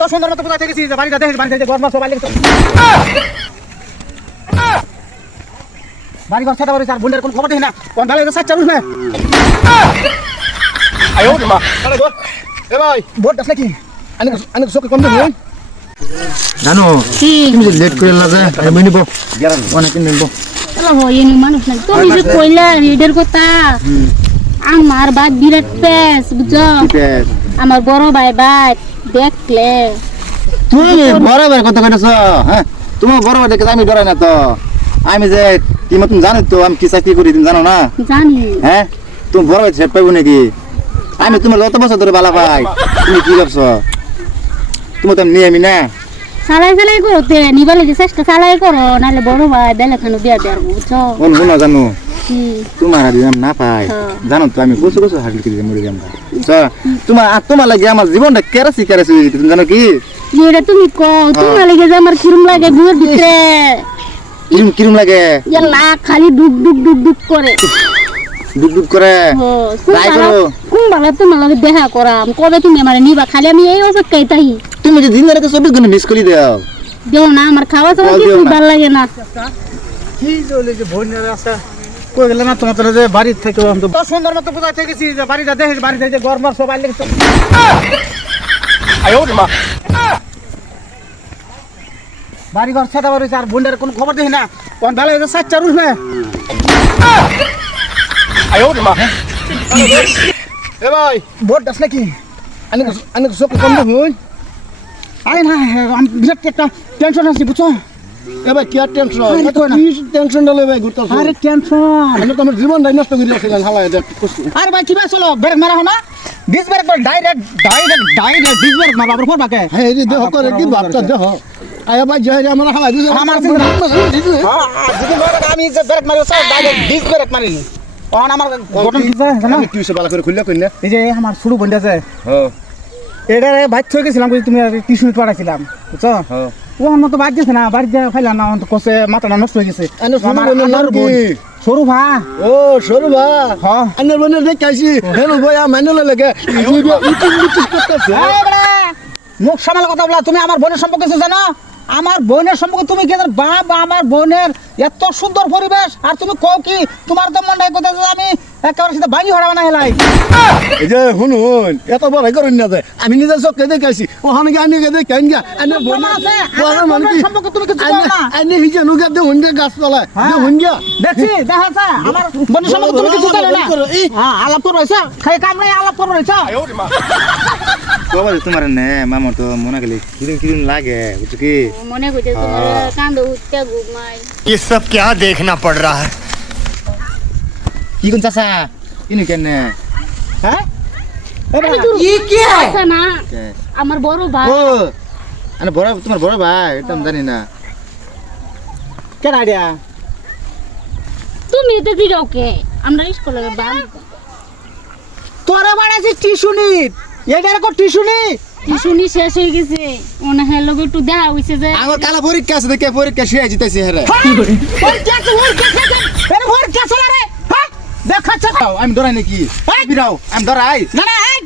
তো সুন্দর মতো কোথায় থেকেছি যে বাড়িটা দেখে বাড়িতে ঘর মাছ সবাই লেগেছে বাড়ি ঘর ছাড়া বাড়ি আর বোনের কোন খবর দেখি না কোন ভালো সাচ্চা বুঝলে আয়ো মা আরে গো এ ভাই ভোট দাস নাকি আমি তো চোখে কম দেখি জানো তুমি যে লেট করে লাগে আমি নিব অনেক নিব হ্যালো হইনি মানুষ না তুমি যে কইলা রিডার কথা আমার বাদ বিরাট পেস বুঝছো আমার বড় ভাই ভাই দেখলে তুমি বড় ভাই কথা কইতাছ হ্যাঁ তুমি বড় ভাই দেখে আমি ডরাই না তো আমি যে কি মতন জানো তো আমি কি চাকরি করি তুমি জানো না জানি হ্যাঁ তুমি বড় ভাই সেট পাইবো নাকি আমি তোমার কত বছর ধরে বালা পাই তুমি কি ভাবছো তুমি তো নিয়ে আমি না চালাই চালাই করো তে নিবালে যে চেষ্টা চালাই করো নাহলে বড় ভাই বেলে খানো বিয়া দেয়ার বুঝছো কোন কোন জানো কি তোমার আর আমি না পাই জানো তো আমি কত কত হাগল করে মরে যাম তোমার লাগে আমার জীবনটা কেরাসি কেরাসি হয়ে যেত তুমি জানো কি এটা তুমি কও তোমার লাগে যে আমার কিরম লাগে বিয়ের ভিতরে কিরম লাগে ইয়াল্লা খালি ডুব ডুব ডুব ডুব করে ডুব ডুব করে তাই করো কোন বালা তোমার লাগে দেখা করাম কবে তুমি আমার নিবা খালি আমি এই অপেক্ষায় তাই তুমি যে দিন রাতে 24 ঘন্টা মিস করে দাও দেও না আমার খাওয়া খাওয়া কিছু ভালো লাগে না কি জলে যে বোনের আছে কই গেল না তোমার যে বাড়ি থেকে আমি তো সুন্দর মতো কোথায় থেকেছি যে বাড়িটা দেখে বাড়িতে যে ঘর মাছ সবাই লেগেছে আয়ো মা বাড়ি ঘর ছাড়া বাড়ি আর বোনের কোন খবর দেখি না কোন ভালো সাচ্চা বুঝলে আয়ো মা এ ভাই ভোট দাস নাকি আমি তো চোখে কম দেখি আরে না আমি বিরাট একটা টেনশন আছে বুঝছো এ ভাই কি আর টেনশন কি টেনশন ডালে ভাই ঘুরতাছ আরে টেনশন আমি তো আমার জীবনটাই নষ্ট করে রাখছিলাম হালায় দেখ আরে ভাই কি ভাই চলো ব্রেক মারা হো না ডিস ব্রেক করে ডাইরেক্ট ডিস ব্রেক মারা আবার করবা কে হ্যাঁ এই দেহ করে কি বাপটা দেহ আয়া ভাই জয় আমার হালায় দিছে আমার যদি আমি যে ব্রেক মারি সব ডাইরেক্ট ডিস ব্রেক মারি ওখানে আমার ঘটনা কি জানো আমি টিউশন বালা করে খুললে কইনা এই যে আমার শুরু বন্ধ আছে হ্যাঁ এটারে বাইক থই গেছিলাম তুমি টিউশন পড়াইছিলাম বুঝছো হ্যাঁ ও আমার তো বাদ গেছে না বাড়ি যা ফাইলা না অন্ত কোসে মাথাটা নষ্ট হয়ে গেছে আনে আমার সরু ভা ও সরবা হ্যাঁ আনে বনে দেখাইছি হেলো ভাই মাইনে লাগে ইউটিউব করতেছে মুখ সামাল কথা বলা তুমি আমার বোনের সম্পর্কে কিছু জানো আমার বোনের সম্পর্কে তুমি কি জানো বাবা আমার বোনের এত সুন্দর পরিবেশ আর তুমি কও কি তোমার তো মন নাই কথা আমি একেবারে সাথে বাড়ি হড়া বানাই হেলাই এই যে শুনুন এত বড় করেন না যে আমি নিজে চোখে দেখাইছি ওখানে গিয়ে আনি গিয়ে দেখেন গিয়া আনে প্রমাণ আছে বড় মানে কি সম্পর্কে তুমি কিছু জানো না আনে হিজে নুগা দে হুন্ডে গাছ তলায় দে হুন্ডিয়া দেখছি দেখা আছে আমার বোনের সম্পর্কে তুমি কিছু জানো না হ্যাঁ আলাপ তো রয়েছে খাই কামড়ে আলাপ তো রয়েছে কবে তোমার নে মামা তো মনে গেলে কিরম লাগে বুঝছো কি মনে কইতে তোমার কান্দ উঠতে ঘুমাই ये सब क्या देखना पड़ रहा है। কি কোন চাচা কিনু কেন হ্যাঁ কি কি আছে না আমার বড় ভাই ও আরে বড় তোমার বড় ভাই এটা আমি জানি না কেন আইডিয়া তুমি এতে দিও কে আমরা স্কুলে বান তোরে বানাইছি টিউশনি এটার কো টিউশনি টিউশনি শেষ হয়ে গেছে ওনা হেলো একটু দেখা হইছে যে আমার কালা পরীক্ষা আছে দেখে পরীক্ষা শুয়ে জিতেছে হেরে আমি ডরাই নাকি বিরাও আমি ডরাই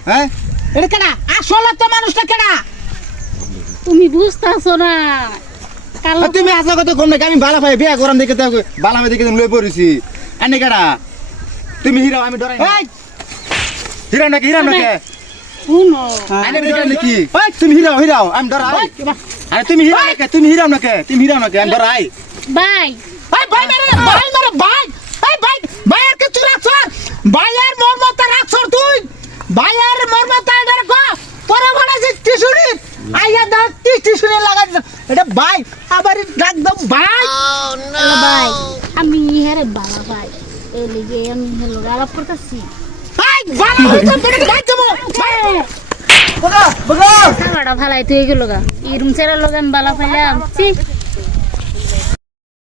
হ্যাঁ এটা কেডা আসলে তো মানুষটা কেডা তুমি বুঝতাছো না কাল তুমি আসা কত কম নাকি আমি বালা ভাই বিয়া করাম দেখে বালা ভাই দেখে লই পড়েছি আনি কেডা তুমি হিরাও আমি ডরাই না হিরাও নাকি শুনো আনি ডরাই নাকি তুমি হিরাও আমি ডরাই আরে তুমি হিরাও নাকি আমি ডরাই বাই ভাই ভাইয়ের কিছু রাখছ ভাইয়ের মর্মতা রাখছ তুই ভাইয়ের মর্মতা এটার কো তোরা বানাইছিস টিউশনি আইয়া দাও টিউশনি লাগাই এটা ভাই আবার ডাক দাও ভাই হ্যালো ভাই আমি হেরে বাবা ভাই এই লিগে আমি হেলো আলাপ করতেছি ভাই বাবা তো ভাই যাবো ভাই বগা সারাটা ভালাই তুই গেল গা এই রুম ছেড়ে লোক আমি বালা ফাইলাম